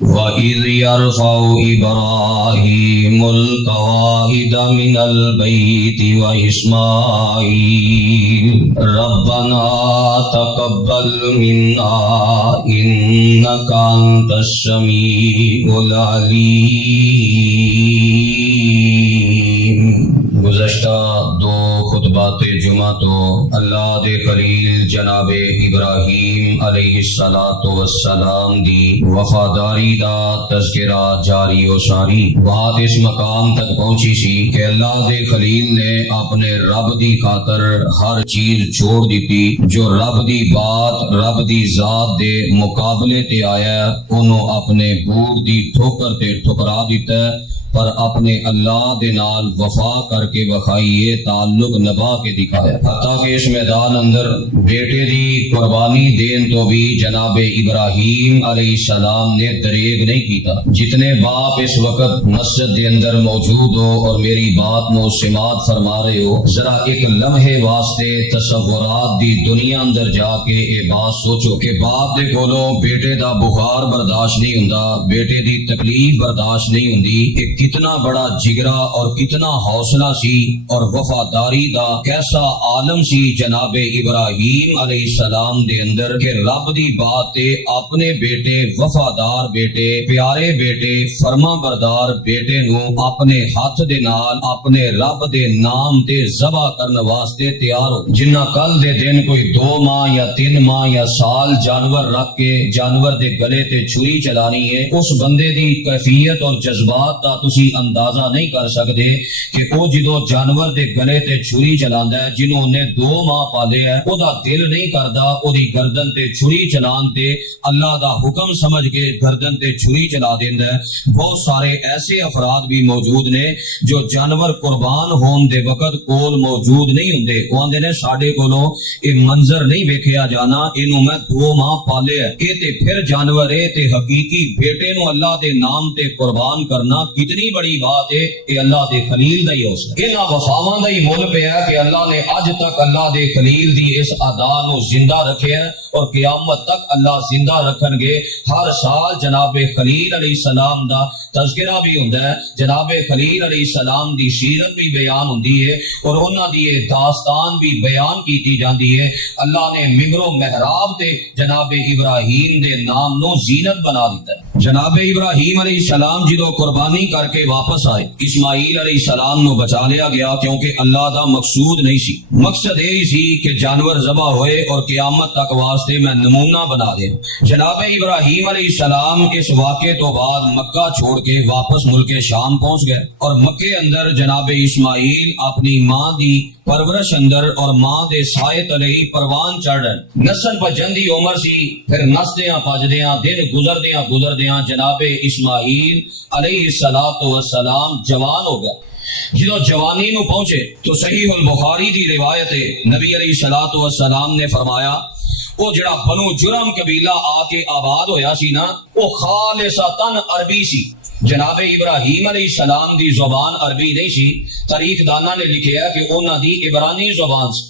وَإِذْ يَرْفَعُ إِبْرَاهِيمُ الْقَوَاعِدَ مِنَ الْبَيْتِ وَإِسْمَاعِيلُ رَبَّنَا تَقَبَّلْ مِنَّا إِنَّكَ أَنْتَ السَّمِيعُ الْعَلِيمُ۔ گزشتہ دو خطبات جمعہ تو اللہ دے خلیل جناب ابراہیم علیہ السلام دی وفاداری دا تذکرہ جاری و ساری بات اس مقام تک پہنچی سی کہ اللہ دے خلیل نے اپنے رب دی خاطر ہر چیز چھوڑ دیتی جو رب دی بات رب دی ذات دے مقابلے تے آیا انہوں اپنے بوڑ دی ٹھوکر تے ٹھکرا دیتا ہے پر اپنے اللہ دے نال وفا کر کے وفائیے تعلق نبھا کے دکھایا حتیٰ کہ اس میدان اندر بیٹے دی قربانی دین تو بھی جناب ابراہیم علیہ السلام نے دریغ نہیں کیتا۔ جتنے باپ اس وقت مسجد دے اندر موجود ہو اور میری بات نو سماعت فرما رہے ہو، ذرا ایک لمحے واسطے تصورات دی دنیا اندر جا کے اے بات سوچو کہ باپ دے کولوں بیٹے دا بخار برداشت نہیں ہوندا، بیٹے دی تکلیف برداشت نہیں ہوندی، کتنا بڑا جگرا اور کتنا حوصلہ سی اور وفاداری دا کیسا عالم سی جناب ابراہیم علیہ السلام دے اندر کہ رب دی بات تے اپنے بیٹے وفادار بیٹے پیارے بیٹے فرما بردار بیٹے نو اپنے ہاتھ دے نال اپنے رب دے نام تے ذبح کرنے واسطے تیار ہو۔ جنہ کل دے دن کوئی 2 ماہ یا 3 ماہ یا سال جانور رکھ کے جانور دے گلے تے چھری چلانی ہے، اس بندے دی کیفیت اور جذبات دا تسی اندازہ نہیں کر سکتے کہ وہ جدو جانور دے گلے تے چھری چلاندا ہے جنہوں نے 2 ماہ پالے ہے او دا دل نہیں کردا او دی گردن تے چھری چلان تے اللہ دا حکم سمجھ کے گردن تے چھری چلا دیندا ہے۔ بہت سارے ایسے افراد بھی موجود نے جو جانور قربان ہون دے وقت کول موجود نہیں ہوندے، او آندے نے ساڈے کولوں اے منظر نہیں ویکھیا جانا، اینوں میں 2 ماہ پالے ہے، اے تے پھر جانور اے تے حقیقی بیٹے نو اللہ دے نام تے قربان کرنا کتنی بڑی بات ہے کہ اللہ دے خلیل دا ہی حوصلہ انہاں وفاواں دا ہی مول پیا کہ اللہ نے اج تک اللہ دے خلیل دی اس ادا نو زندہ رکھیا اور قیامت تک اللہ زندہ رکھن گے۔ ہر سال جناب خلیل علیہ السلام دا تذکرہ بھی ہوندا ہے، جناب خلیل علیہ السلام دی سیرت بھی بیان ہوندی ہے اور انہاں دی داستان بھی بیان کیتی جاندی ہے۔ اللہ نے ممبر و محراب تے جناب ابراہیم دے نام نو زینت بنا دیتا ہے۔ جناب ابراہیم علیہ السلام جدو قربانی کر کے واپس آئے اسماعیل علیہ السلام نو بچا لیا گیا کیونکہ اللہ دا مقصود نہیں سی، مقصد یہی سی کہ جانور ذبح ہوئے اور قیامت تک واسطے میں نمونہ بنا دے۔ جناب ابراہیم علیہ السلام اس واقعے تو بعد مکہ چھوڑ کے واپس ملک شام پہنچ گئے اور مکے اندر جناب اسماعیل اپنی ماں دی پرورش اندر اور ماں دے سائے تلے پروان چڑھ رہے، نسل بجن دی عمر سی، پھر نسدیاں پجدیاں دن گزردیاں جناب اسماعیل علیہ السلام جوان ہو گیا۔ جدو جوانی نو پہنچے تو صحیح البخاری دی روایت ہے، نبی علیہ السلام نے فرمایا وہ جڑا بنو جرم قبیلہ آ کے آباد ہویا سی نا وہ خالصتاً عربی سی۔ جناب ابراہیم علیہ السلام دی زبان عربی نہیں سی، تاریخ دانا نے لکھیا کہ انہاں دی عبرانی زبان سی،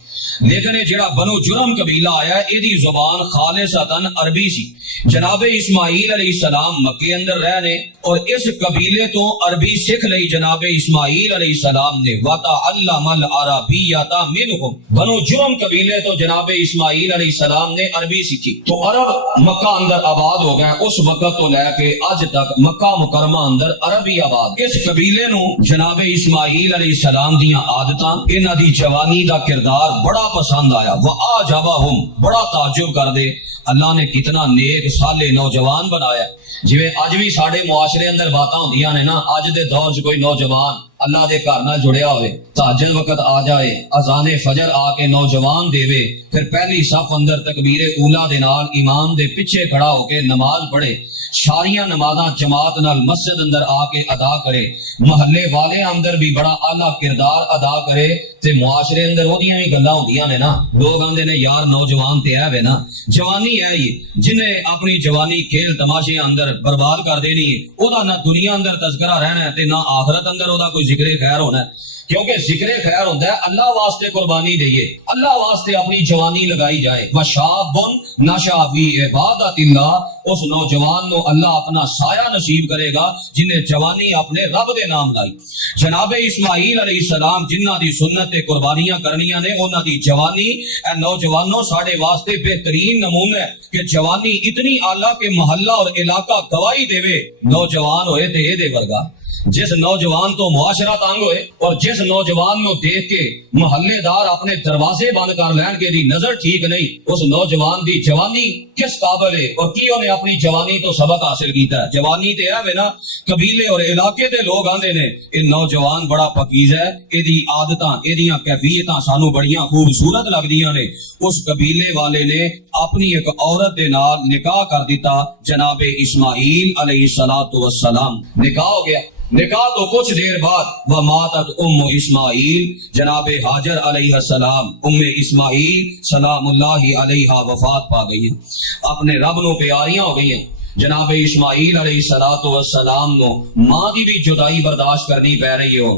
لیکن جڑا بنو جرم قبیلہ آیا اے دی زبان خالصتاً عربی سی۔ جناب اسماعیل علیہ السلام مکے اندر رہنے اور اس قبیلے تو عربی سکھ لئی جناب اسماعیل علیہ السلام نے وَتَعَلَّمَ الْعَرَبِيَّةَ مِنْهُمْ، بنو جرم قبیلے تو جناب اسماعیل علیہ السلام نے عربی سیکھی تو عرب مکہ اندر آباد ہو گئے۔ اس وقت تو لے کے اج تک مکہ مکرمہ اندر عربی آباد۔ اس قبیلے نو جناب اسماعیل علیہ السلام دیاں عادتاں انہاں دی جوانی دا کردار بڑا پسند آیا، وَآجَبَهُمْ، بڑا تعجب کر دے اللہ نے کتنا نیک صالح نوجوان بنایا۔ جویں اج بھی ساڈے معاشرے اندر باتاں ہوندیاں نے نا، اج دے دور 'چ کوئی نوجوان اللہ دے گھر نال جڑیا ہوئے، تہجد وقت آ جائے، اذان فجر آ کے نوجوان دیوے، پھر پہلی صف اندر تکبیر اولا دے نال امام دے پیچھے کھڑا ہو کے نماز پڑھے، ساریاں نمازاں جماعت نال مسجد اندر آ کے ادا کرے، محلے والے اندر بھی بڑا اعلیٰ کردار ادا کرے تے معاشرے اندر اودیاں بھی گلاں ہوندیاں نے نا، لوگ آندے نے یار نوجوان تے ہے وے نا، جوانی ہے یہ جنہیں اپنی جوانی کھیل تماشے اندر برباد کر دینی ہے، او دا نہ دنیا اندر تذکرہ رہنا ہے تے نہ آخرت اندر او دا کوئی ذکر خیر ہونا ہے، کیونکہ ذکر خیر ہوتا ہے اللہ واسطے قربانی دئیے، اللہ واسطے اپنی جوانی لگائی جائے۔ وشاب نشا فی عبادت اللہ، اس نوجوان نو اللہ اپنا سایہ نصیب کرے گا جنہیں جوانی اپنے رب دے نام لائی۔ جناب اسماعیل علیہ السلام جنہ دی سنت قربانیاں کرنیاں نے، انہاں دی جوانی اے نوجوانوں ساڑے واسطے بہترین نمونہ ہے کہ جوانی اتنی اعلیٰ کہ محلہ اور علاقہ گواہی دے وے نوجوان ہوئے تے اے دے ورگا۔ جس نوجوان تو معاشرہ تنگ ہوئے اور جس نوجوان نو دیکھ کے محلے دار اپنے دروازے بند کر لین کے دی نظر ٹھیک نہیں، اس نوجوان دی جوانی کس قابل ہے اور کی انہیں اپنی جوانی تو سبق حاصل کیتا ہے۔ جوانی تے ہے نا قبیلے اور علاقے دے لوگ آندے نے یہ نوجوان بڑا پکیز ہے، یہ دی عادتاں یہ دیاں کیفیتاں سانو بڑیاں خوبصورت لگدیاں نے۔ اس قبیلے والے نے اپنی ایک عورت دے نال نکاح کر دیتا، جناب اسماعیل علیہ السلام نکاح ہو گیا۔ نکاح تو کچھ دیر بعد وماتت ام اسماعیل، جناب حاجر علیہ السلام ام اسماعیل سلام اللہ علیہ وفات پا گئی ہیں، اپنے رب نو پیاریاں ہو گئی ہیں۔ جناب اسماعیل علیہ السلام نو ماں دی بھی جدائی برداشت کرنی پہ رہی ہو۔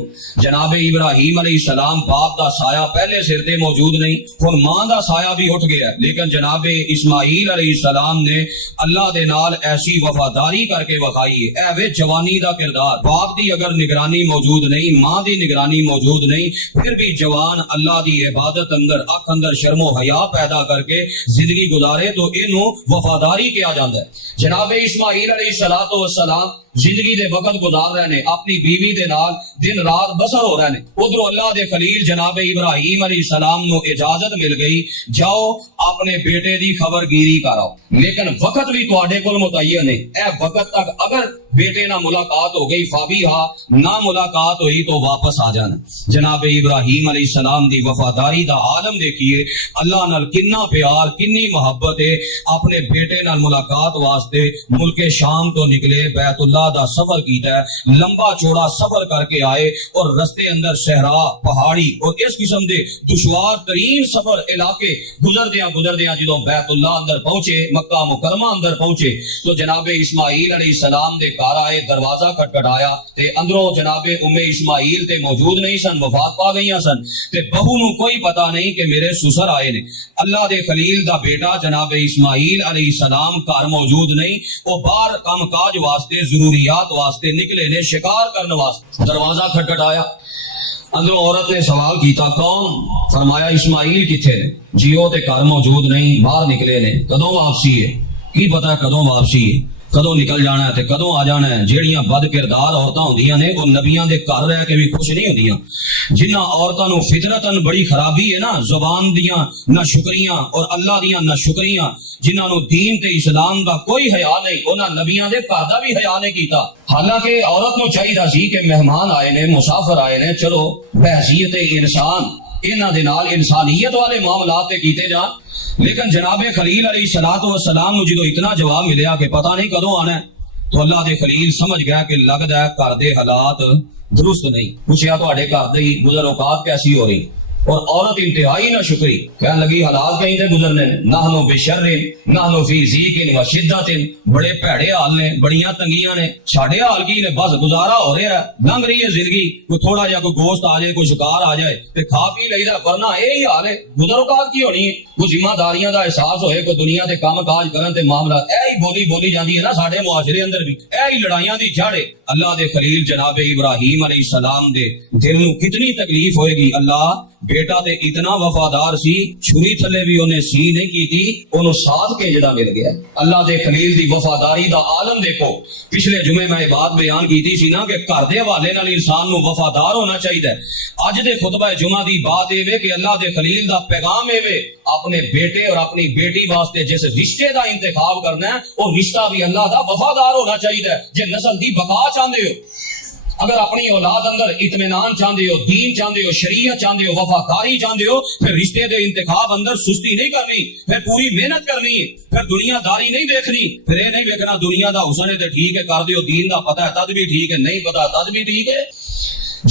جناب ابراہیم علیہ السلام باپ دا سایہ پہلے سر تے موجود نہیں، ہن ماں دا سایہ بھی اٹھ گیا، لیکن جناب اسماعیل علیہ السلام نے اللہ دے نال ایسی وفاداری کر کے وکھائی ہے۔ اے وے جوانی دا کردار، باپ دی اگر نگرانی موجود نہیں، ماں دی نگرانی موجود نہیں، پھر بھی جوان اللہ دی عبادت اندر اکھ اندر شرم و حیا پیدا کر کے زندگی گزارے تو اینو وفاداری کیا جاندا ہے۔ جناب اسماعیل علیہ السلام زندگی دے وقت گزار رہے نے، اپنی بیوی دے نال دن رات بسر ہو رہے نے۔ ادھر اللہ دے خلیل جناب ابراہیم علیہ السلام نو اجازت مل گئی، جاؤ اپنے بیٹے دی خبر گیری کراؤ، لیکن وقت بھی تواڈے کول متعین ہے۔ اے وقت تک اگر بیٹے نہ ملاقات ہو گئی فابیہا، نہ ملاقات ہوئی تو واپس آ جانا۔ جناب ابراہیم علیہ السلام دی وفاداری دا عالم دیکھیے، اللہ نال کنا پیار کنی محبت ہے۔ اپنے بیٹے نال ملاقات واسطے ملک شام تو نکلے، بیت اللہ دا سفر کیتا ہے، لمبا چوڑا سفر کر کے آئے اور رستے اندر صحرا پہاڑی اور اس قسم دے دشوار ترین سفر علاقے گزردیاں جدوں بیت اللہ اندر پہنچے، مکہ مکرمہ اندر پہنچے تو جناب اسماعیل علیہ السلام دے گھر آئے، دروازہ کھٹکھٹایا تے اندروں جناب ام اسماعیل تے موجود نہیں سن، وفات پا گئیاں سن تے بہو نو کوئی پتہ نہیں کہ میرے سسر آئے نے۔ اللہ دے خلیل دا بیٹا جناب اسماعیل علیہ السلام گھر موجود نہیں، وہ باہر کام کاج واسطے ضروریات واسطے نکلے نے، شکار کرنے واسطے۔ دروازہ کھٹکھٹایا، اندروں عورت نے سوال کیتا کون؟ فرمایا اسماعیل کتھے نے؟ جیو تے گھر موجود نہیں، باہر نکلے نے، کدوں واپسی ہے؟ کی پتا کدوں واپسی ہے، کدوں نکل جانا ہے تے کدوں آ جانا ہے۔ جیڑیاں بد کردار عورتاں ہوندیاں نے وہ نبیاں دے گھر رہ کے بھی خوش نہیں ہوندیاں۔ جنہ عورتاں نو فطرتاً بڑی خرابی ہے نا، زبان دیاں نہ شکریاں اور اللہ دیاں نہ شکریاں، جنہاں نو دین تے اسلام دا کوئی حیا نہیں، انہاں نبیاں دے گھر دا بھی حیا نہیں کیتا۔ حالانکہ عورت نو چاہیدا سی کہ مہمان آئے نے، مسافر آئے نے، چلو بحیثیت انسان انہاں دے نال انسانیت والے معاملات تے کیتے جان، لیکن جناب خلیل علیہ السلام نو جدو اتنا جواب ملیا کہ پتہ نہیں کدوں آنا ہے تو اللہ دے خلیل سمجھ گیا کہ لگدا ہے گھر دے حالات درست نہیں۔ پوچھیا تواڈے گھر دی گزر اوقات کیسی ہو رہی؟ اور عورت انتہائی نہ شکری کہنے لگی حالات کہیں تے گزرنے، نحنو بشر نحنو فی ضیق و شدت، بڑے بھڑے حال نے، بڑیاں تنگیاں نے، ساڈے حال کی نے، بس گزارا ہو رہا ہے، لنگ رہی ہے زندگی، کوئی تھوڑا جا کوئی گوشت آ جائے، کوئی شکار آ جائے تے کھا پی لئیدا، ورنہ یہی حال ہے۔ گزر اوقات کی ہونی ہے، کوئی ذمہ داریاں دا احساس ہوئے، کوئی دنیا تے کام کاج کرن تے معاملات، ایہی بولی جاندی ہے نا ساڈے معاشرے اندر بھی، ایہی لڑائیاں دی جڑ ہے۔ اللہ دے خلیل جناب ابراہیم علیہ السلام دے دل نو کتنی تکلیف ہوئے گی، اللہ بیٹا تے اتنا وفادار سی، چھری تھلے بھی انہیں سی نہیں کی تھی، انہوں ساتھ کے جدہ مل گیا۔ اللہ دے خلیل دی وفاداری دا عالم دیکھو۔ پچھلے جمعے میں بات بیان کی تھی سی نا کہ گھر دے حوالے نال انسان نو وفادار ہونا چاہیے۔ اج دے خطبہ جمعہ دی بات اے وے کہ اللہ دے خلیل دا پیغام اے وے، اپنے بیٹے اور اپنی بیٹی واسطے جس رشتے دا انتخاب کرنا ہے اور رشتہ بھی اللہ دا وفادار ہونا چاہیے۔ جے نسل دی بقا چاہندے ہو، اگر اپنی اولاد اندر اطمینان چاہتے ہو، دین چاہتے ہو، شریعت چاہتے ہو، وفاداری چاہتے ہو، پھر رشتے دے انتخاب اندر سستی نہیں کرنی، پھر پوری محنت کرنی ہے، پھر دنیا داری نہیں دیکھنی، پھر یہ نہیں دیکھنا دنیا دا حسن ہے تے ٹھیک ہے کر دیو، دین دا پتہ ہے تد بھی ٹھیک ہے، نہیں پتہ تد بھی ٹھیک ہے۔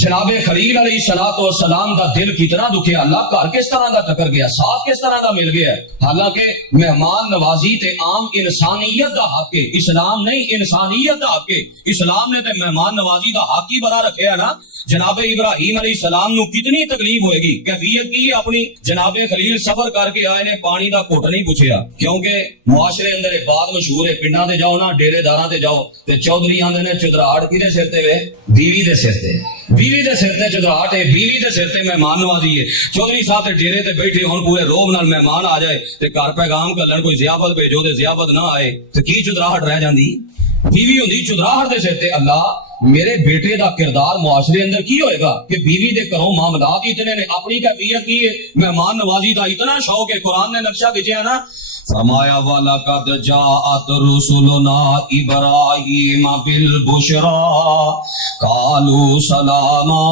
جناب خلیل علیہ السلام دا دل کتنا دکھیا، اللہ گھر کس طرح دا ٹکر گیا، ساتھ کس طرح دا مل گیا۔ حالانکہ مہمان نوازی تے عام انسانیت دا حق ہے، اسلام نہیں انسانیت دا حق ہے۔ اسلام نے تے مہمان نوازی دا حق ہی بنا رکھے ہے نا، جناب ابراہیم علیہ السلام نو کتنی تکلیف ہوئے گی. کیفیت کی اپنی جناب خلیل سفر کر کے آئے نے پانی دا گھٹ نہیں پوچھیا, کیونکہ معاشرے اندر ایک بات مشہور ہے, پنڈاں تے جاؤ نا ڈیرے داراں تے جاؤ تے چودھری آندے نے چودراہٹ کدے سر تے وے, بیوی دے سر تے, بیوی دے سر تے چودراہٹ ہے, بیوی دے سر تے مہمان نوازی ہے. چودھری صاحب تے ڈیرے تے بیٹھے ہون پورے روب نال مہمان آ جائے تے گھر پیغام کلن کوئی ضیافت بھیجو تے ضیافت نہ آئے تے کی چودراہٹ رہ جاندی, بیوی ہوندی چودراہٹ دے سر تے. اللہ میرے بیٹے دا کردار معاشرے اندر کی ہوئے گا کہ بیوی دے گھروں معاملات اتنے نے, اپنی کیفیت کی ہے, مہمان نوازی دا اتنا شوق ہے. قرآن نے نقشہ کھینچا نا, فرمایا وَلَقَدْ جَاءَتْ رُسُلُنَا إِبْرَاهِيمَ بِالْبُشْرَى قَالُوا سَلَامًا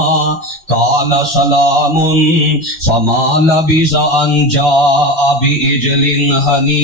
قَالَ سَلَامٌ فَمَا لَبِثَ أَنْ جَاءَ بِعِجْلٍ حَنِيذٍ.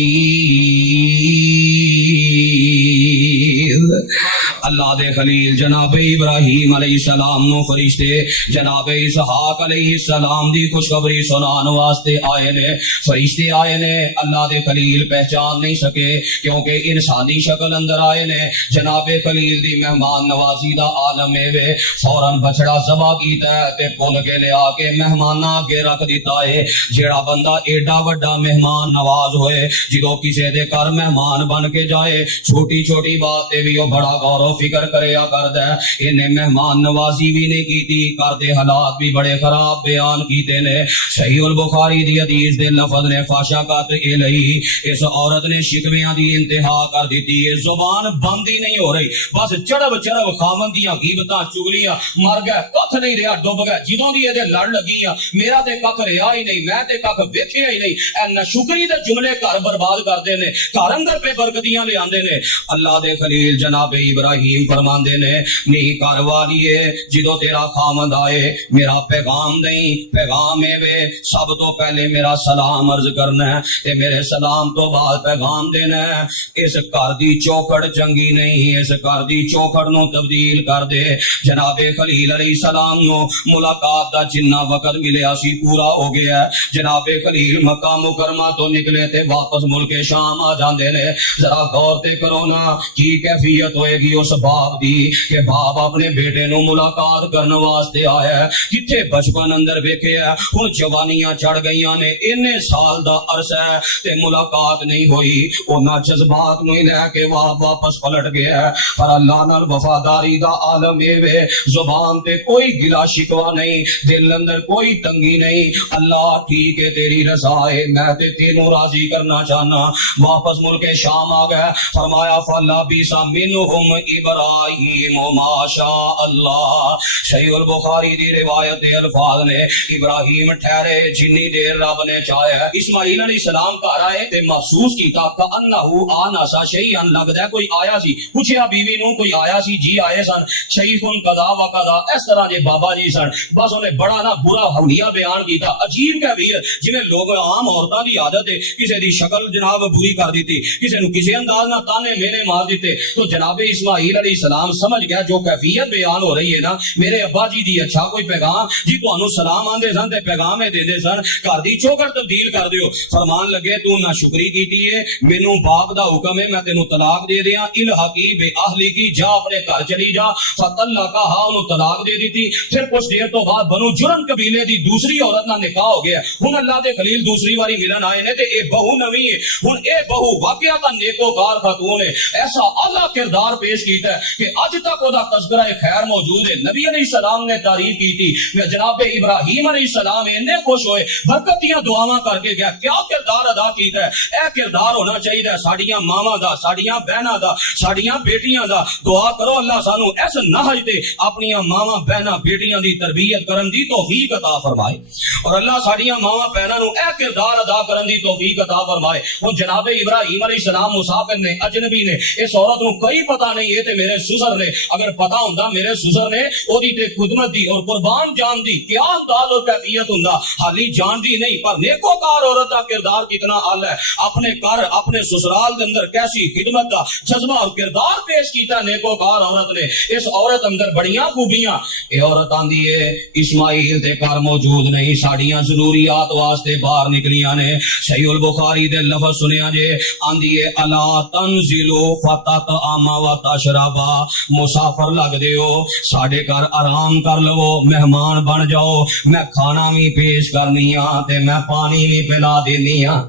اللہ دے خلیل جناب ابراہیم علیہ السلام نو فرشتے جناب اسحاق علیہ السلام دی خوشخبری سنان واسطے آئے نے. فرشتے آئے نے, اللہ دے خلیل پہچان نہیں سکے کیونکہ انسانی شکل اندر آئے نے. جناب خلیل دی مہمان نوازی دا عالم ہے, فوراً بچڑا ذبح کیتا ہے تے پن کے لے آ کے مہماناں اگے رکھ دیتا ہے. جیڑا بندہ ایڈا وڈا مہمان نواز ہوئے, جدوں کسے دے گھر مہمان بن کے جائے, چھوٹی چھوٹی بات تے بھی وہ بڑا غور و فکر کریا کردا ہے. انہیں مہمان نوازی بھی نہیں کیتی, کردے حالات بھی بڑے خراب بیان کیتے نے. صحیح البخاری دی حدیث دے لفظ نے فاشا قط الہی, اس عورت نے شکویاں دی انتہا کر دیتی ہے, زبان بند ہی نہیں ہو رہی, بس چڑب چڑب خاوند دیاں غیبتاں چگلیاں, مر گئے کھ نہیں رہا, ڈب گئے جدوں دی اے لڑ لگیاں, میرا تے کھ رہا ہی نہیں, میں تے کھ ویکھیا ہی نہیں. اے ناشکری دے جملے گھر برباد کردے نے, گھر اندر بے برکتیاں لے آندے نے. اللہ دے خلیل جناب ابراہیم فرماندے نے, نہیں کر والیے جدو تیرا خامد آئے میرا پیغام نہیں, پیغام ہے وے سب تو پہلے میرا سلام عرض کرنا ہے تے میرے سلام تو بعد پیغام دینا ہے. اس گھر دی چوکھڑ چنگی نہیں, اس گھر دی چوکھڑ نو تبدیل کر دے. جناب خلیل علیہ السلام نو ملاقات دا جنہ وقت ملیا سی پورا ہو گیا ہے. جناب خلیل مکہ مکرمہ تو نکلے تے واپس ملک شام آ جاندے نے. ذرا غور تے کرو نا کی کیفیت ہوئے گی اس باپ دی کہ باپ اپنے بیٹے نو ملاقات کرنے واسطے آیا ہے. جتھے بچپن اندر ویکھیا ہن جوانیاں چڑھ گئیاں نے, اننے سال دا عرصہ ہے تے ملاقات نہیں ہوئی. انہاں جذبات نو لے کے واپس پلٹ گیا ہے. پر اللہ نال وفاداری دا عالم اے وے, زبان تے کوئی گلا شکوا نہیں, دل اندر کوئی تنگی نہیں. اللہ ٹھیک ہے تیری رضا ہے, میں تے تینوں راضی کرنا چاہنا. واپس ملک شام آ گیا. فرمایا فَلَبِثَ مِنْهُمْ ابراہیم ما شاء اللہ. صحیح البخاری دی روایت الفاظ نے, ابراہیم ٹھہرے جنی دیر رب نے چاہیا. اسماعیل علیہ السلام گھر آئے تے محسوس کیتا کأنہ آنسا شیئن, لگدا ہے کوئی آیا سی. پوچھیا بیوی نو کوئی آیا سی, جی آئے سن. شیخن قضا و قضا, اس طرح جے بابا جی سن. بس انہیں بڑا نا برا حولیہ بیان کیتا, عجیب کیفیت, جویں لوگ عام عورتاں دی عادت ہے کسے دی شکل جناب بری کر دیتی, کسے نو کسے انداز نہ تانے مینے مار دیتے. تو جناب اسماعیل علیہ السلام سمجھ گیا جو کیفیت بیان ہو رہی ہے نا, میرے ابا جی دی اچھا کوئی پیغام جی تانوں سلام آندے سن تے پیغام دے دے سن, گھر دی چوکھڑ تبدیل کر دیو. فرمان لگے تو نہ شکری کیتی ہے, مینوں باپ دا حکم ہے میں تینوں طلاق دے دیاں. الحقی بے اہلی کی, جا اپنے گھر چلی جا. فطلقہا, انہوں طلاق دے دیتی. پھر کچھ دیر تو بعد بنو جرم قبیلے دی دوسری عورت نہ نکاح ہو گیا. ہن اللہ دے خلیل دوسری واری ملن آئے نے تے اے بہو نویں ہے. ہن اے بہو واقعتا نیکوکار خاتون ہے, ایسا اعلیٰ کردار پیش کیتا ہے کہ اج تک وہ دا تذکرہ خیر موجود ہے. نبی علیہ السلام نے تعریف کی تھی, جناب ابراہیم علیہ السلام اتنے خوش ہوئے, برکت دیاں دعاواں کر کے گیا. کیا کردار ادا کیتا ہے, اے کردار ہونا چاہیے ساڈیاں ماواں دا, ساڈیاں بہناں دا, ساڈیاں بیٹیاں دا. دعا کرو اللہ سانو اس نہج تے اپنی ماواں بہناں بیٹیاں دی تربیت کرن دی توفیق عطا فرمائے, اور اللہ ساڈیاں ماواں بہناں نو اے کردار ادا کرن دی توفیق عطا فرمائے. ہن جناب ابراہیم علیہ السلام مسافر نے, اجنبی نے, اس عورت نو کوئی پتہ نہیں ہے تے میرے سسر نے. اگر پتہ ہوندا میرے سسر نے اودی تے خدمت دی اور قربان جان دی کیا انداز اور کیفیت ہوندا, حالی جان دی نہیں. پر نیکوکار عورت دا کردار کتنا اعلی ہے, اپنے گھر اپنے سسرال دے اندر کیسی خدمت دا جذبہ اور کردار پیش کیتا نیکوکار عورت نے. اس عورت اندر بڑیاں خوبیاں. اے عورت آندی ہے اسماعیل تے گھر موجود نہیں, ساڈیاں ضروریات واسطے باہر نکلیاں نے. صحیح البخاری دے لفظ سنیا جے, آندی ہے الا تنزلوا فتطعما وتشربوا جرابا مسافر لگ دے ہو ساڈے گھر آرام کر لو مہمان بن جاؤ میں کھانا بھی پیش کرنی ہاں تے میں پانی بھی پلا دینی ہاں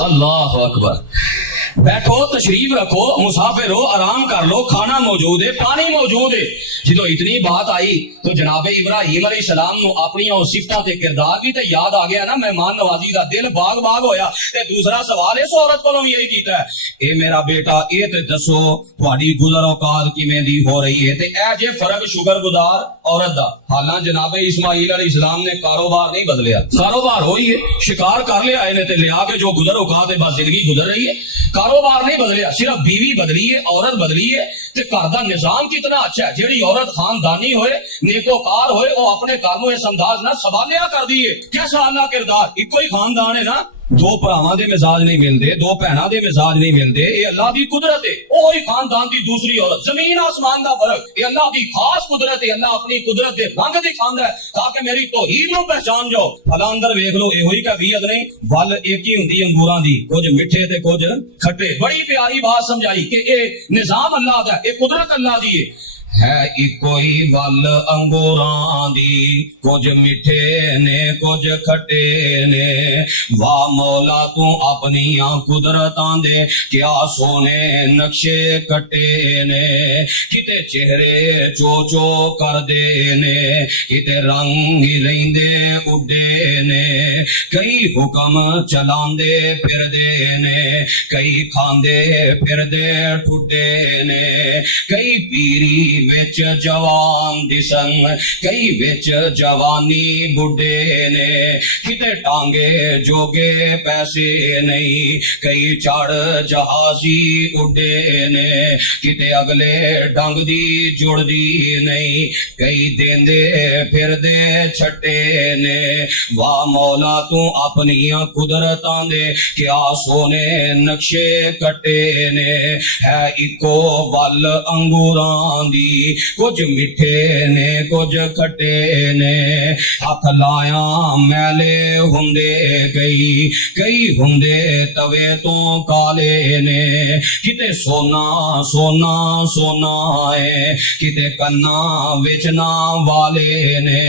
اللہ اکبر بیٹھو تشریف رکھو مسافر ہو آرام کر لو کھانا موجود ہے پانی موجود ہے جدو اتنی بات آئی تو جناب ابراہیم علیہ السلام نو اپنی صفتاں تے کردار بھی تے یاد آ گیا نا مہمان نوازی دا دل باغ باغ ہویا تے دوسرا سوال اس عورت کو یہی کیتا ہے اے میرا بیٹا اے تے دسو تہاڈی گزر اوقات کیویں دی ہو رہی ہے تے اے جے فرق شکر گزار عورت دا حالاں جناب اسماعیل علیہ السلام نے کاروبار نہیں بدلیا کاروبار ہوئی ہے شکار کر لیا اے نے تے لیا کے جو گزر اوقات ہے بس زندگی گزر رہی ہے کاروبار نہیں بدلیا صرف بیوی بدلی ہے عورت بدلی ہے تے گھر دا نظام کتنا اچھا ہے جیڑی عورت خاندانی ہوئے نیکوکار ہوئے وہ اپنے گھر نو اس انداز نہ سنبھالیا کر دیے کیسا اللہ کردار ایک کوئی خاندان ہے نا دو بھراواں دے مزاج نہیں ملتے دو بہناں دے مزاج نہیں ملتے یہ اللہ دی قدرت ہے وہی خاندان دی دوسری عورت زمین آسمان دا فرق یہ اللہ دی خاص قدرت ہے اللہ اپنی قدرت دے رنگ دکھاندا ہے تاکہ میری توحید نو پہچان جاؤ فلاں اندر ویکھ لو یہ ہوئی کیفیت نہیں ول ایک ہی ہوندی انگوراں دی کچھ میٹھے تے کچھ کھٹے بڑی پیاری بات سمجھائی کہ اے نظام اللہ دا اے قدرت اللہ دی ہے کوئی ول انگوراں دی کچھ میٹھے نے کچھ کھٹے نے واہ مولا تو اپنیاں قدرتاں دے کیا سونے نقشے کٹے نے کتے چہرے چو چو کر دے نے کتے رنگ لیندے اڈے نے کئی حکم چلاندے پھر دے نے کئی کھاندے پھر دے ٹھڈے نے کئی پیری وچ جوان دسن کئی وچ جوانی بڈھے نے کتے ٹانگے جوگے پیسے نہیں کئی چڑھ جہازی اڈے نے کتے اگلے ڈنگ دی جڑ دی نہیں کئی دیندے پھر دے چھٹے نے واہ مولا تو اپنیاں قدرتاں دے کیا سونے نقشے کٹے نے ہے اکو ول انگوراں دی کچھ میٹھے نے کچھ کھٹے نے ہاتھ لایا میلے ہندے کئی ہندے توے تو کالے نے کتے سونا سونا سونا ہے کتے کنا وچنا والے نے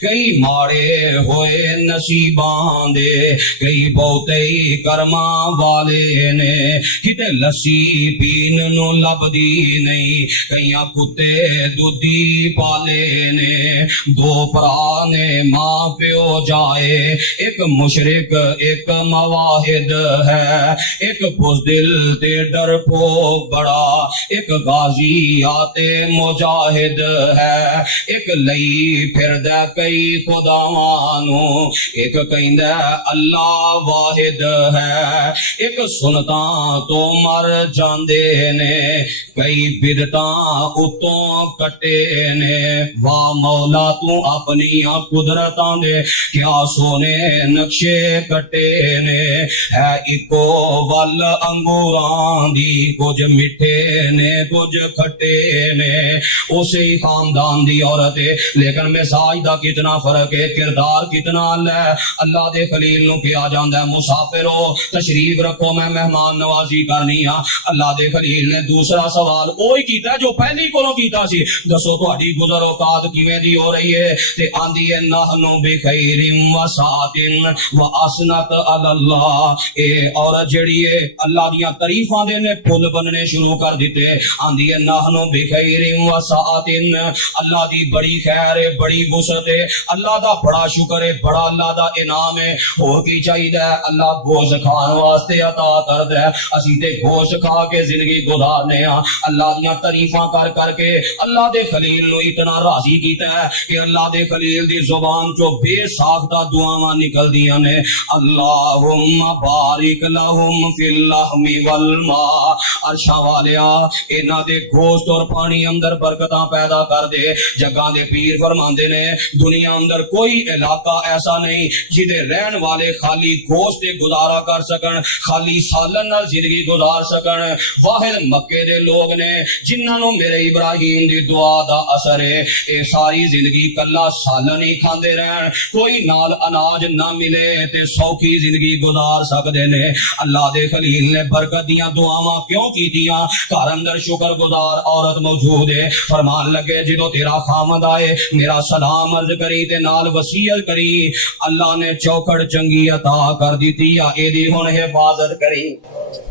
کئی ماڑے ہوئے نصیباں دے کئی بہتے کرماں والے نے کتے لسی پین نو لبدی نہیں کئیاں کتے دودھی پالے نے دو پرا نے ماں پیو جائے ایک مشرک ایک مواحد ہے ایک بزدل تے ڈر پو بڑا ایک غازی آتے مجاہد ہے ایک لئی پھر دے کئی خداوانو ایک کہندہ اللہ واحد ہے ایک سنتاں تو مر جاندے نے کئی بدتاں اتوں کٹے نے واہ مولا تو اپنی قدرتاں دے کیا سونے نقشے کٹے نے ہے اکو ول انگوراں دی کچھ میٹھے نے کچھ کھٹے نے اسی خاندان دی عورت ہے لیکن مزاج دا کتنا فرق ہے کردار کتنا اللہ دے خلیل نو کیا جاندا ہے مسافرو تشریف رکھو میں مہمان نوازی کرنی ہاں اللہ دے خلیل نے دوسرا سوال وہی کیتا ہے جو پہلی کولوں کیتا سی دسو تہاڈی گزر اوقات کیویں دی ہو رہی ہے تے آندی ہے نحنو بخیر و سعات و اسنت علی اللہ اے عورت جڑی ہے اللہ دیاں تعریفاں دے نے پھل بننے شروع کر دیتے آندی ہے نحنو بخیر و سعات اللہ دی بڑی خیر ہے بڑی وسعت ہے اللہ دا بڑا شکر ہے بڑا اللہ دا انعام ہے ہور کی چاہیے اللہ گوشت کھان واسطے عطا کردا ہے اسی تے گوشت کھا کے زندگی گزارنے ہاں اللہ دیاں تعریفاں کر کر کے اللہ دے خلیل نو اتنا راضی کیتا ہے کہ اللہ دے خلیل دی زبان چو بے ساختہ دعاواں نکل دیاں نے اللہم بارک لہم فی اللحم والماء عرشاں والیا انہاں دے گوشت اور پانی اندر برکتاں پیدا کر دے جگہ دے پیر فرماندے نے دنیا اندر کوئی علاقہ ایسا نہیں جدے رہن والے خالی گوشت دے گزارا کر سکن خالی سالن نال زندگی گزار سکن واحد مکے دے لوگ نے جنہاں نو میرے ابراہیم ابراہیم دی دعا دا اثر ہے اے ساری زندگی کلا سالن ہی کھاندے رہن کوئی نال اناج نہ ملے تے سوکھی زندگی گزار سکدے نے اللہ دے خلیل نے برکت دیاں دعاواں کیوں کیتیاں گھر اندر شکر گزار عورت موجود ہے فرمان لگے جدو تیرا خامد آئے میرا سلام عرض کری تے نال وصیت کری اللہ نے چوکھڑ چنگی عطا کر دیتی یا اے دی ہن حفاظت کری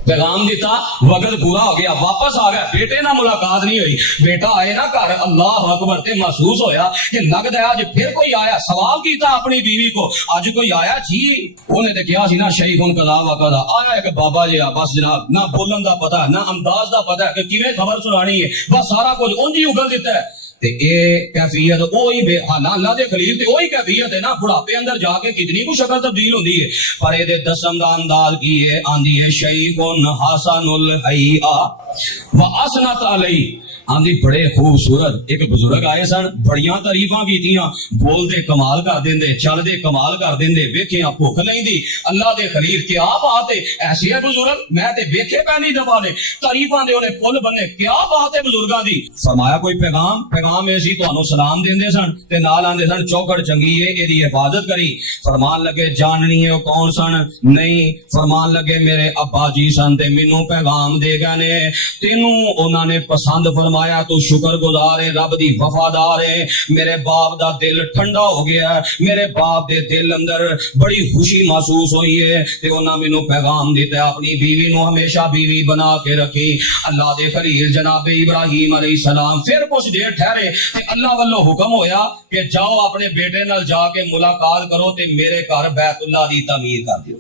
پیغام دیتا وقت پورا ہو گیا واپس آ گیا بیٹے نہ ملاقات نہیں ہوئی بیٹا آئے نا گھر اللہ اکبر تے محسوس ہویا کہ لگتا ہے آج پھر کوئی آیا سوال کیتا اپنی بیوی کو آج کوئی آیا جی انہیں تے کیا سی نا شیخ ان قضا وقضا آیا کہ بابا جی بس جناب نہ بولن دا پتہ ہے نہ انداز دا پتہ ہے کہ کیویں خبر سنانی ہے بس سارا کچھ اونج ہی اگل دیتا ہے تے اے کیفیت وہی بے حالا اللہ دے خلیل تے وہی کیفیت ہے نا بڑھاپے اندر جا کے کتنی کو شکل تبدیل ہوندی ہے پر اے دے دسم دا انداز کی ہے آندی ہے شیخ حسن الحیاء واسنت علی آندی بڑے خوبصورت ایک بزرگ آئے سن بڑیاں تعریفاں کیتیاں بول دے کمال کر دیندے چل دے کمال کر دیندے ویکھیاں بھوک لیندی اللہ دے خلیل کیا بات ہے ایسی ہے بزرگ میں تے ویکھے پہلی دفعہ نے تعریفاں دے اونے پل بنے کیا بات ہے بزرگاں دی فرمایا کوئی پیغام ایسی تانوں سلام دیندے سن تے نال آندے سن چوکھڑ چنگی ہے اے دی حفاظت کری فرمان لگے جاننی ہے او کون سن نہیں فرمان لگے میرے ابا جی سن تے مینوں پیغام دے گئے نے تینوں انہاں نے پسند فرمایا تو شکر گزار ہے رب دی وفادار ہے میرے باپ دا دل ٹھنڈا ہو گیا ہے میرے باپ دے دل اندر بڑی خوشی محسوس ہوئی ہے تے انہاں مینوں پیغام دیتا ہے اپنی بیوی نو ہمیشہ بیوی بنا کے رکھی اللہ دے خلیل جناب ابراہیم علیہ السلام پھر کچھ دیر ٹھہرے تے اللہ والو حکم ہویا کہ جاؤ اپنے بیٹے نال جا کے ملاقات کرو تے میرے گھر بیت اللہ دی تعمیر کر دیو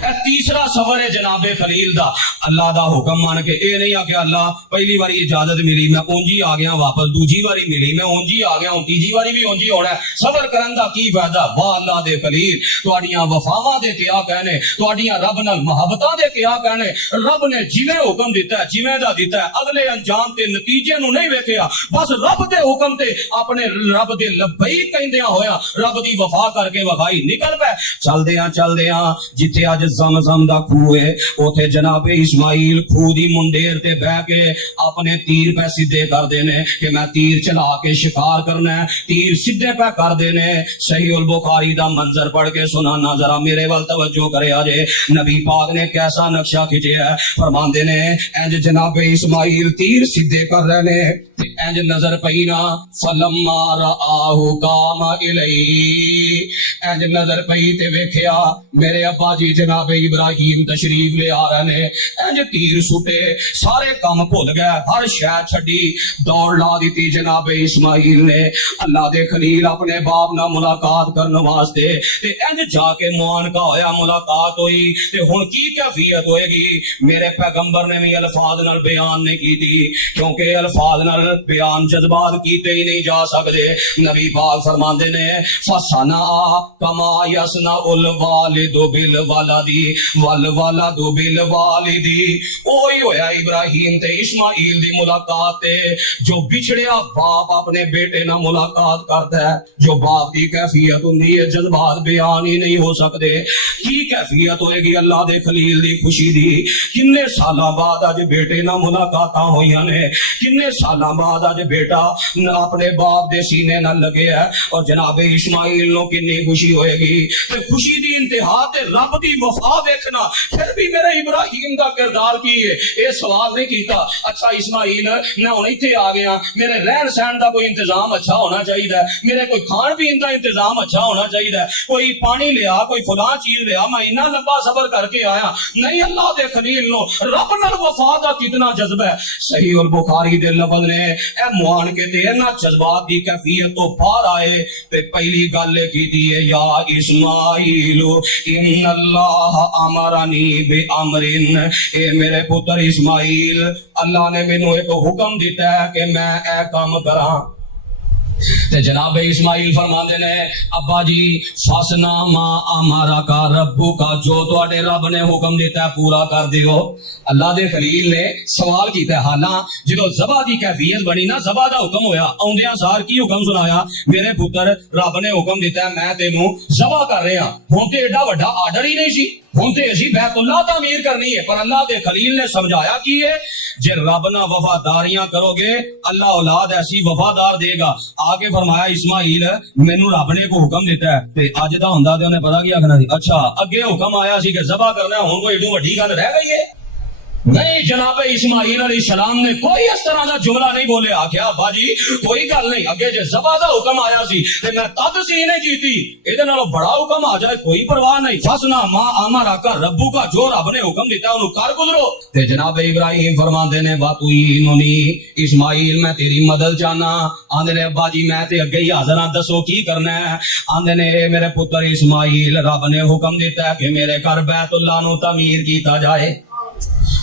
اے تیسرا سفر ہے جناب خلیل دا اللہ دا حکم مان کے اے نہیں آ کہ اللہ پہلی باری اجازت ملی میں اونجی آ گیا واپس دوجی باری ملی میں اونجی آ گیا ہوں تیجی باری بھی اونجی ہونا ہے صبر کرن دا کی فائدہ واہ اللہ دے خلیل تہاڈیاں وفاواں دے کیا کہنے تہاڈیاں رب نال محبتاں دے کیا کہنے رب نے جویں حکم دیتا ہے جویں دا دیتا ہے اگلے انجام تے نتیجے نو نہیں ویکھیا بس رب دے حکم تے اپنے رب دے لبیک کہندیاں ہویا رب دی وفا کر کے وفائی نکل پے چلدیاں جتھے اج زمزم دا کھوہ ہے اوتھے جناب اسماعیل کھوہ دی منڈیر تے بیٹھ کے اپنے تیر پہ سیدھے کر دینے کہ میں تیر چلا کے شکار کرنا ہے تیر سیدھے پہ کر دینے صحیح البخاری دا منظر پڑھ کے سنانا ذرا میرے وال توجہ کرے آجے نبی پاک نے کیسا نقشہ کھچے ہے فرماندے نے انج جناب اسماعیل تیر سیدھے کر رہے نے انج نظر پینا فلما رآہ قام الیہ انج نظر پئی تے ویکھیا میرے ابا جی جناب ابراہیم تشریف لے آ رہے نے انج تیر سٹے سارے کام بھول گئے ہر شے چھڈی دوڑ لا دیتی جناب اسماعیل نے اللہ دے خلیل اپنے باپ نال ملاقات کرنے واسطے تے انج جا کے معانقہ ہویا ملاقات ہوئی تے ہن کی کیفیت ہوئے گی میرے پیغمبر نے بھی الفاظ نال بیان نہیں کیتی کیونکہ الفاظ نال بیان جذبات کیتے ہی نہیں جا سکدے نبی پاک فرماندے نے فصنع کما یصنع الوالد بالولد والولد بالوالد اوہی ہویا ابراہیم تے اسماعیل دی ملاقات تے جو بچھڑیا باپ اپنے بیٹے نہ ملاقات کرتا ہے جو باپ دی کیفیت ہوندی ہے جذبات بیان ہی نہیں ہو سکتے کی کیفیت ہوئے گی اللہ دے خلیل دی خوشی دی کنے سالاں بعد اج بیٹے نہ ملاقاتاں ہوئیاں نے کنے سالاں بعد اج بیٹا اپنے باپ دے سینے نہ لگے ہے اور جناب اسماعیل نو کتنی خوشی ہوئے گی تے خوشی دی انتہا تے رب دی وفا دیکھنا پھر بھی میرے ابراہیم دا کردار کی ہے اے سوال نہیں کیتا اچھا اسماعیل میں ہن ایتھے آ گیا میرے رہن سہن دا کوئی انتظام اچھا ہونا چاہیے میرے کوئی کھان پین دا انتظام اچھا ہونا چاہیے کوئی پانی لیا کوئی فلاں چیز لیا میں اتنا لمبا سفر کر کے آیا نہیں اللہ دے خلیل نو رب نال وفا دا کتنا جذبہ ہے صحیح البخاری دے لفظ نے اے موان کے تے انہاں جذبات دی کیفیت تو باہر آئے تے پہلی گل کیتی ہے یا اسماعیل ان اللہ امرنی بامر اے میرے پتر اسماعیل اللہ نے مینوں ایک حکم دیتا ہے کہ میں اے کام کراں تے جناب اسماعیل فرماندے نے ابا جی فاسنا ما امارا کا ربو کا جو تواڈے رب نے حکم دیتا ہے پورا کر دیو. اللہ دے خلیل نے سوال کیتا ہے حالاں جدو ذبح دی کیفیت بنی نا ذبح دا حکم ہویا اوندیاں سار کی حکم سنایا میرے پتر رب نے حکم دیتا ہے میں تینوں ذبح کر رہے ہاں. ہن تے ایڈا وڈا آرڈر ہی نہیں سی ہن تے اسی بیت اللہ تعمیر کرنی ہے. پر اللہ دے خلیل نے سمجھایا کی ہے جے رب نہ وفاداریاں کرو گے اللہ اولاد ایسی وفادار دے گا. آگے فرمایا اسماعیل مینوں رب نے کو حکم دیتا ہے تے اج دا ہوندا تے انہیں پتہ کی آکھنا سی اچھا اگے حکم آیا سی کہ ذبح کرنا ہے ہن کوئی ایڈی وڈی گل رہ گئی ہے. نہیں جناب اسماعیل علیہ السلام نے کوئی اس طرح کا جملہ نہیں بولے آخیا ابا جی کوئی گل نہیں اگے جے ذبح دا حکم آیا سی تے میں تد سی نہیں کیتی ایدے نالوں بڑا حکم آ جائے کوئی پرواہ نہیں. فسنا ما امرا کا ربو کا جو رب نے حکم دیتا اونوں کر گزرو. تے جناب ابراہیم فرماندے نے واتوینونی اسماعیل میں تیری مدد چاہنا. آندے نے ابا جی میں تے اگے ہی حاضر ہاں دسو کی کرنا ہے. آندے نے اے میرے پتر اسماعیل رب نے حکم دیتا ہے کہ میرے گھر بیت اللہ نو تعمیر کیتا جائے.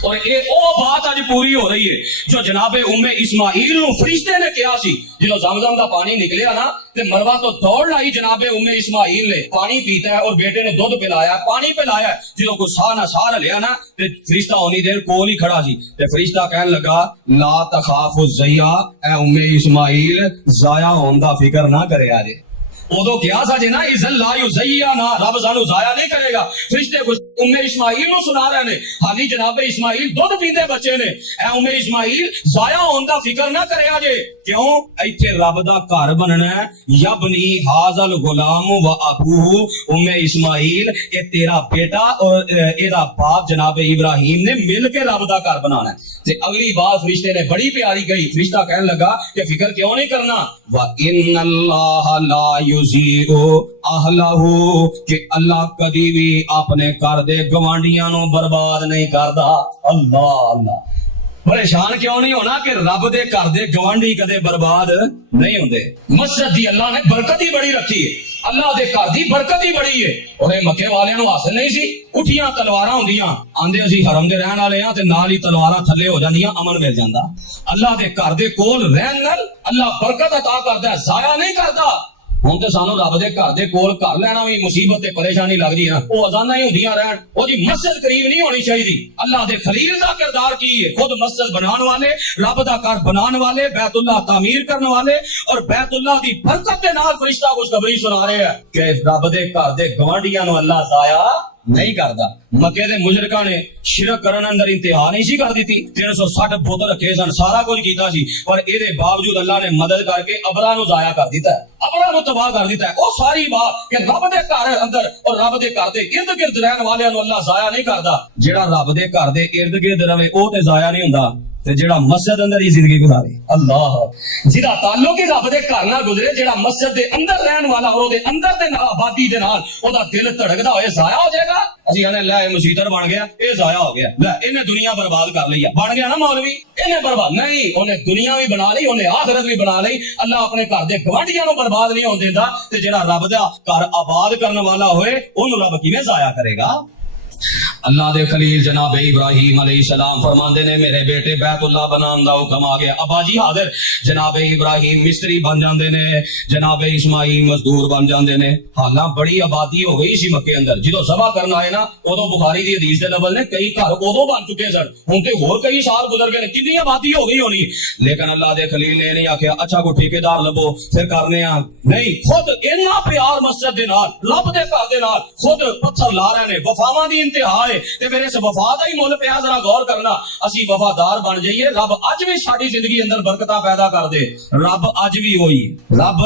اور یہ او بات آج پوری ہو رہی ہے جو جناب اسماعیل نو فرشتے نے کیا سی جدو زمزم دا پانی نکلیا نا تے مروا تو دوڑ لائی جناب اسماعیل نے پانی پیتا ہے اور بیٹے نے دودھ پلایا پانی پلایا. جدو کو سا نہ سا لیا نا تے فرشتہ ہونی دیر کول ہی کھڑا سی تے فرشتہ کہن لگا لا تخاف الضیاء اے اسماعیل ضائع ہون دا فکر نہ کرے آجے. ادو کیا سا جی نا اذن لا یضیعنا رب سانو ضائع نہیں کرے گا. فرشتے کو اسماعیل نو سنا رہے نے حالی جناب اسماعیل دودھ پیندے بچے نے اے اسماعیل ضائع ہون دا فکر نہ کرے آجے. کیوں ایتھے رب دا گھر بننا ہے یبنی ھذا الغلام و ابوہ اسماعیل اے تیرا بیٹا اور اے دا باپ جناب ابراہیم نے مل کے رب دا گھر بنانا ہے. تے اگلی بات فرشتے نے بڑی پیاری کہی. فرشتہ کہنے لگا کہ فکر کیوں نہیں کرنا وَإِنَّ اللَّهَ لَا يُضِيعُ أَهْلَهُ کہ اللہ کبھی بھی اپنے گھر دے گوانڈیاں نو برباد نہیں کردا. اللہ اللہ پریشان کیوں نہیں ہونا کہ رب دے گھر دے گوانڈی کدے برباد نہیں ہوندے. مسجد دی اللہ نے برکت ہی بڑی رکھی ہے اللہ دے گھر دی برکت ہی بڑی ہے. اور اے مکے والیاں نو حاصل نہیں سی اٹھیاں تلواراں ہوندیاں آندے اسی حرم دے رہن والے ہاں تے نال ہی تلواراں تھلے ہو جاندیاں امن مل جاندا. اللہ دے گھر دے کول رہن نال اللہ برکت عطا کردا ہے ضائع نہیں کردا. ہوں تو سانو رب دے گھر دے کول کر لینا بھی مصیبت تے پریشانی لگدی ہے نا وہ اذاناں ہی ہوندیاں رہن وہ جی مسجد قریب نہیں ہونی چاہیے. اللہ دے خلیل دا کردار کی ہے خود مسجد بنان والے رب دا گھر بنان والے بیت اللہ تعمیر کرنے والے اور بیت اللہ دی برکت دے نال فرشتہ خوشخبری سنا رہے ہیں کہ رب دے گھر دے گوانڈیاں نو اللہ ضائع نہیں کردا. مکے دے مشرکاں نے شرک کرن اندر انتہا نہیں سی کر دیتی 360 بت رکھے سن سارا کچھ کیتا سی پر اے دے باوجود اللہ نے مدد کر کے ابرا نو ضائع کر دیتا ہے ابرا نو تباہ کر دیتا ہے. او ساری بات کہ رب دے گھر اندر اور رب دے گھر دے ارد گرد رہن والے نو اللہ ضائع نہیں کردا. جیڑا رب دے گھر دے ارد گرد رہے او تے ضائع نہیں ہوندا تے جیڑا مسجد اندر ہی زندگی گزارے اللہ جیڑا تعلق ہی رب دے گھر نال گزرے جیڑا مسجد دے اندر رہن والا اور دے اندر دے آبادی دے نال او دا دل دھڑکدا ہوئے ضائع ہو جائے گا. اسی کہنے لے مسیطر بن گیا اے ضائع ہو گیا لے انہیں دنیا برباد کر لی بن گیا نا مولوی انہیں برباد نہیں انہیں دنیا بھی بنا لی انہیں آخرت بھی بنا لی. اللہ اپنے گھر دے گوانڈیاں نو برباد نہیں ہون دیندا تے جیڑا رب دا گھر آباد کرنے والا ہوئے اونوں رب کیویں ضائع کرے گا. اللہ دے خلیل جناب ابراہیم علیہ السلام فرماندے نے میرے بیٹے بیت اللہ بنان دا حکم آ گیا. ابا جی حاضر جناب ابراہیم مستری بن جاندے نے جناب اسماعیل مزدور بن جاندے نے. حالاں بڑی آبادی ہو گئی سی مکے اندر جدو ذبح کرنا آئے نا ادو بخاری دی حدیث دے لفظ نے کئی گھر ادو بن چکے سن ہن تے ہور کئی سال گزر گئے کتنی آبادی ہو گئی ہونی. لیکن اللہ دے خلیل نے نہیں آکھیا اچھا کوئی ٹھیکیدار لبو پھر کرنے آ نہیں خود اتنا پیار مسجد دے نال رب دے گھر دے نال خود پتھر لا رہے نے وفاواں دی انتہا ہے تے پھر اس وفا دا ہی مول پیا. ذرا غور کرنا اسی وفادار بن جائیے رب اج بھی ساری زندگی اندر برکتاں پیدا کر دے. رب اج بھی ہوئی رب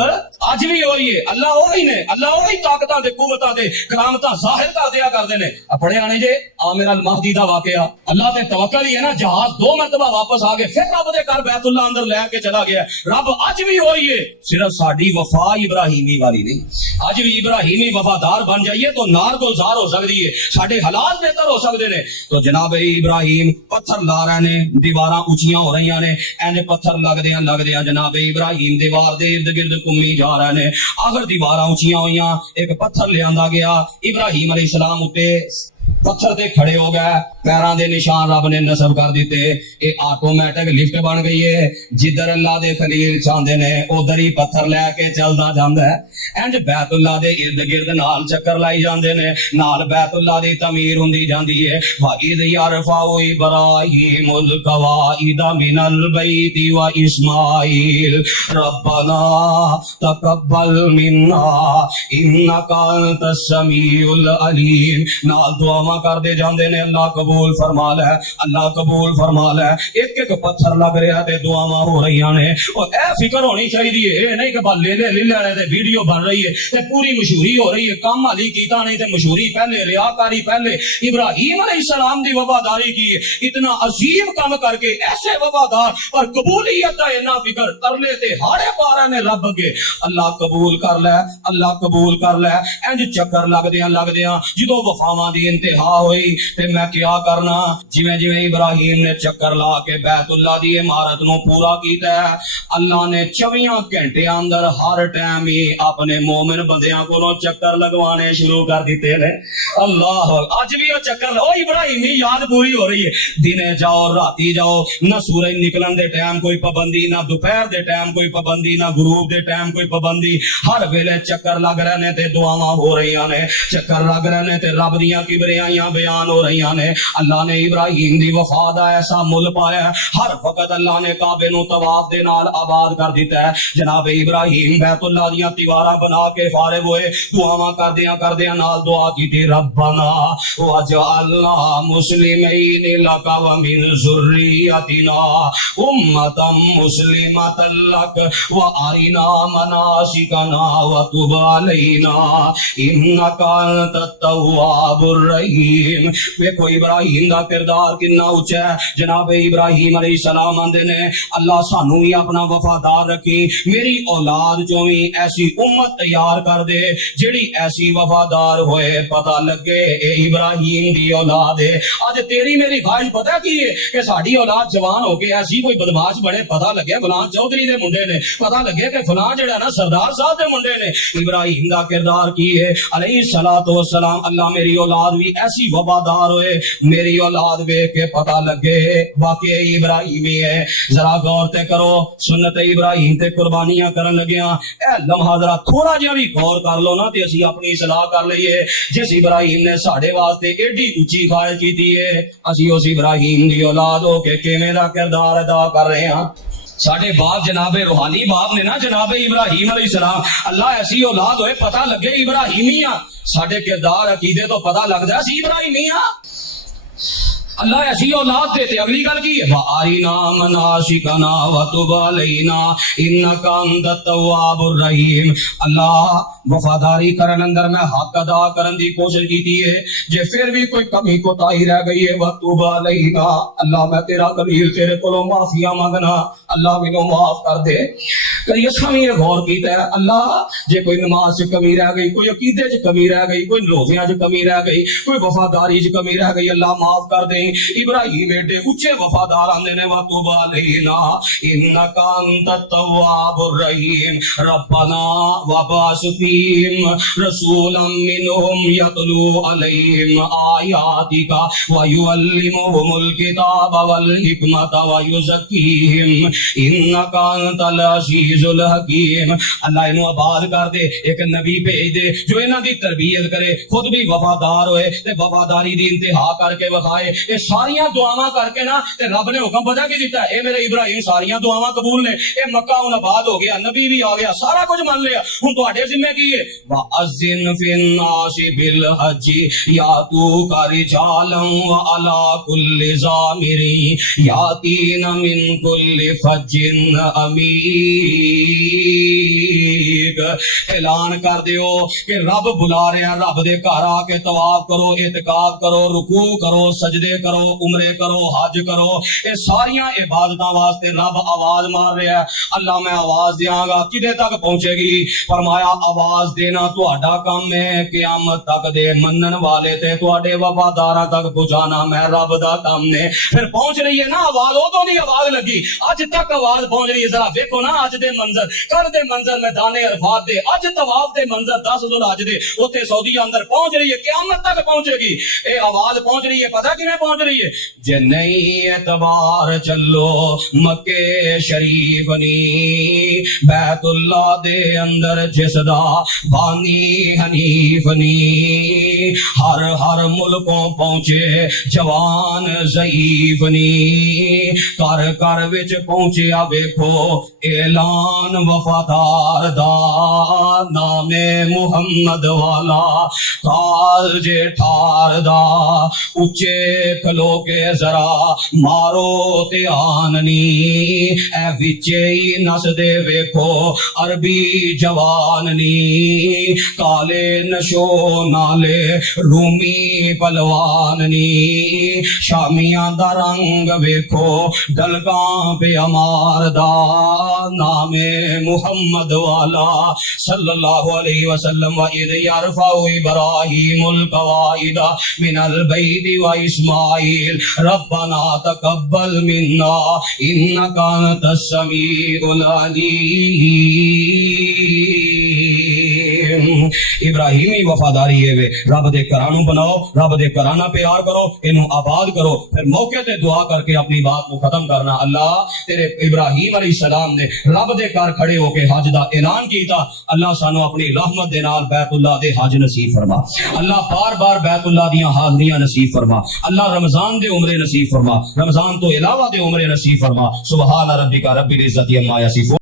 اج بھی ہوئی ہے اللہ وہی نے اللہ وہی طاقتاں تے قوتاں تے کرامتاں ظاہر کر دیا کردے نے. اپنے آنے جے عامر المہدی دا واقعہ اللہ تے توکل ہی ہے نا جہاز 2 مرتبہ واپس آ گئے پھر رب دے گھر بیت اللہ اندر لے کے چلا گیا. رب اج بھی ہوئی ہے صرف ساڈی وفا ابراہیمی والی نہیں. اج بھی ابراہیمی وفادار بن جائیے تو نار گلزار ہو سکتی ہے ساڈے حالات بہتر ہو سکتے نے. تو جناب ابراہیم پتھر لا رہے نے دیواراں اونچیاں ہو رہی نے اینج پتھر لگدیاں جناب ابراہیم دیوار دے ارد گرد گھومی جا رہے نے. آخر دیواراں اونچیاں ہوئیاں ایک پتھر لے آندا گیا ابراہیم علیہ السلام اُتے पत्थर ते खड़े हो गए, पैरां दे निशान रब ने नसब कर दिते। ये ऑटोमैटिक लिफ्ट बन गई है, जिधर अल्लाह दे खलील चाहते ने उधर ही पत्थर लैके चलदा जांदा है। इंज बैतुल्लाह दे इर्द गिर्द नाल चक्कर लाई जांदे ने, नाल बैतुल्लाह दी तमीर हुंदी जांदी है। वइद यरफउ इब्राहीमुल कवाइदा मिनल बैति व इस्माईल रब्बना तकब्बल मिन्ना इन्नका अंतस समीउल अलीम। नाल दुआवां करदे जांदे ने, अल्लाह कबूल फरमा ले, अल्लाह कबूल फरमा ले। एक एक पत्थर लग रहा ते दुआवां हो रही ने। और ए फिक्र होनी चाहिए, ये नहीं कि बस ले लेने ते वीडियो बन रही है ते पूरी मशहूरी हो रही है। काम हाली कीता नहीं ते मशहूरी पहले, रियाकारी पहले। इब्राहीम अलैहिस्सलाम दी वफादारी की, इतना अजीम काम करके ऐसे वफादार, पर कबूलियत दा इन्ना फिक्र, तरले ते हाड़े पा रहे ने रब अगे। अल्लाह कबूल कर ले, अल्लाह कबूल कर ले। इंज चक्कर लगदियां जदों वफावां दी इंतहा हुई ते मैं क्या करना, जिवें जिवें इब्राहीम ने चक्कर ला के बैतुल्लाह दी इमारत नूं पूरा कीता, अल्लाह ने 24 घंटे अंदर हर टाइम ही अपने मोमिन बंदियां कोलों चक्कर लगवाने शुरू कर दिते ने। अल्लाह, अज भी वो चक्कर ओ इब्राहीमी याद पूरी हो रही है। दिने जाओ राती जाओ, ना सूरज निकलन दे टाइम कोई पाबंदी, ना दोपहर दे टाइम कोई पाबंदी, ना गुरूब दे टाइम कोई पाबंदी। हर वेले चक्कर लग रहे ने ते दुआवां हो रही ने, चक्कर लग रहे ने ते रब दियां किबरियाइयां बयान हो रही ने। अल्लाह ने इब्राहीम दी वफा दा ऐसा मुल पाया, हर वक्त अल्लाह ने काबे नूं तवाफ दे नाल आबाद कर दिता है। जनाब इब्राहीम बैतुल्लाह दियां दीवारां बना के फारिग होए, दुआवां करदियां नाल दुआ कीती, रब्बना वजअलना मुस्लिमीन लक व मिन ज़ुर्रियतिना उम्मतम मुस्लिमतन लक व अरिना मनासिकना व तुब अलैना इन्नका अंतत तव्वाबुर रहीम। देखो इब्राहीम दा किरदार कितना ऊंचा है। जनाब इब्राहीम अलैहिस्सलाम आंदे ने, अल्लाह सानू ही अपना वफादार रखी, मेरी औलाद चों भी ऐसी उम्मत तैयार कर दे जेड़ी ऐसी वफादार होए, पता लगे ए इब्राहीम दी औलाद है। आज तेरी मेरी ख्वाहिश पता की है कि साडी औलाद जवान हो के ऐसी कोई बदमाश बने, पता लगे फलां चौधरी दे मुंडे ने, पता लगे कि फलां जेड़ा ना सरदार साहब दे मुंडे ने। इब्राहीम दा किरदार की है अलैहिस्सलातु वस्सलाम, अल्लाह मेरी औलाद भी ऐसी वफादार होए, मेरी औलाद देख के पता लगे वाकई इब्राहीम ही है। जरा गौर ते करो, सुन्नत इब्राहीम ते कुर्बानियां करन लगिया ए लम्हा जरा थोड़ा जिहा भी गौर कर लो ना ते असीं अपनी सलाह कर लईए। जिस इब्राहीम ने साडे वास्ते एडी उच्ची ख्वाहिश कीती है, असीं उस इब्राहीम दी औलाद हो के किवें दा किरदार अदा कर रहे हां। साडे बाप जनाबे रूहानी बाप ने ना, जनाबे इब्राहीम अलैहिस्सलाम, अल्लाह ऐसी औलाद होए पता लगे इब्राहीमिया, साडे किरदार अकीदे तो पता लगदा सी इब्राहीमिया। अल्लाह ऐसी औलाद देते। अगली गल की है, वारिना मनासिकना व तुब अलैना इन्नका अंतत तव्वाबुर रहीम। अल्लाह वफादारी करन अंदर मैं हक अदा करन दी कोशिश कीती है, जे फिर भी कोई कमी कोताही रह गई है, व तुब अलैना, अल्लाह मैं तेरा कबीर तेरे कोलों माफिया मंगना, अल्लाह मैनू माफ कर दे। कई असां भी गौर कीता है, अल्लाह जे कोई नमाज च कमी रह गई, कोई अकीदे च कमी रह गई, कोई रोज़ियां च कमी रह गई, कोई वफादारी च कमी रह गई, अल्लाह माफ कर दे। इब्राहीम एडे उच्चे वफादार आंदे ने, व तुब अलैना इन्नका अंतत तव्वाबुर रहीम। रब्बना वबास फीहिम रसूलन मिनहुम यतलू अलैहिम आयातिका व युअल्लिमुहुमुल किताब वल हिकमत व युज़क्कीहिम इन्नका अंतल अज़ीज़ुल हकीम। अल्लाह इन्हू आबाद कर दे, एक नबी भेज दे जो इन्हां दी तरबियत करे, खुद भी वफादार होए ते वफादारी दी इंतहा करके वखाए। ये सारियां दुआवां करके ना ते रब ने हुक्म पता की दिता, ए मेरे इब्राहीम सारियां दुआवां कबूल ने, ए मक्का हुन आबाद हो गया, नबी भी आ गया, सारा कुछ मान लिया, हुन तुहाडे जिम्मे की है, वअज़्ज़िन फिन्नासि बिल हज्जी यातूका रिजालन व अला कुल्लि ज़ामिरी यातीना मिन कुल्लि फज्जिन अमीक। ऐलान कर दियो कि रब बुला रहा, रब दे घर आके तवाफ करो, इतकाफ करो, रुकू करो, सजदे करो, उमरे करो, हज करो। ये सारियां इबादतां वास्ते रब आवाज मार रहा है। अल्लाह मैं आवाज देंगा, किदे तक पहुंचेगी? फरमाया आवाज देना तुहाडा काम है, क़यामत तक दे मनन वाले ते तुहाडे वफादारां तक पहुंचाना मैं रब दा काम ने। फिर पहुंच रही है ना आवाज, उदों दी आवाज लगी, अज तक आवाज पहुंच रही है। जरा देखो ना अज दे मंजर, कल दे मंजर मैदाने وفات دے اج طواف دے منظر 10 ذوالحج دے اوتھے سعودی اندر پہنچ رہی ہے، قیامت تک پہنچے گی. اے آواز پہنچ رہی ہے، پتہ کیویں پہنچ رہی ہے؟ جے نہیں اعتبار چلو مکے شریف نی بیت اللہ دے اندر جس دا بانی حنیف نی ہر ملکوں پہنچے جوان ضعیف نی کر وچ پہنچیا ویکھو اعلان وفادار دا نام محمد والا کال جے ٹھار دا اچے کھلو کے ذرا مارو تے آننی اے وچے ہی نس دے ویکھو عربی جوان نی کالے نشو نالے رومی پلوان نی شامیاں دا رنگ ویکھو ڈلگاں پہ امار دا نام محمد والا صلی اللہ علیہ وسلم. وَإِذْ يَرْفَعُ إِبْرَاهِيمُ الْقَوَاعِدَ مِنَ الْبَيْتِ وَإِسْمَاعِيلُ رَبَّنَا تَقَبَّلْ مِنَّا إِنَّكَ أَنْتَ السَّمِيعُ الْعَلِيمُ. ابراہیمی وفاداری ہے وے رب دے کرانوں بناؤ، رب دے کرانہ پیار کرو، انہوں آباد کرو، پھر موقع تے دعا کر کے اپنی بات کو ختم کرنا. اللہ تیرے ابراہیم علیہ السلام نے رب دے کار کھڑے ہو کے حج دا اعلان کیتا، اللہ سانو اپنی رحمت دے نال بیت اللہ دے حج نصیب فرما. اللہ بار بار بیت اللہ دیاں حاضریاں نصیب فرما. اللہ رمضان دے عمرے نصیب فرما، رمضان تو علاوہ دے عمرے نصیب فرما. سبحان ربک رب العزت عما یصفون.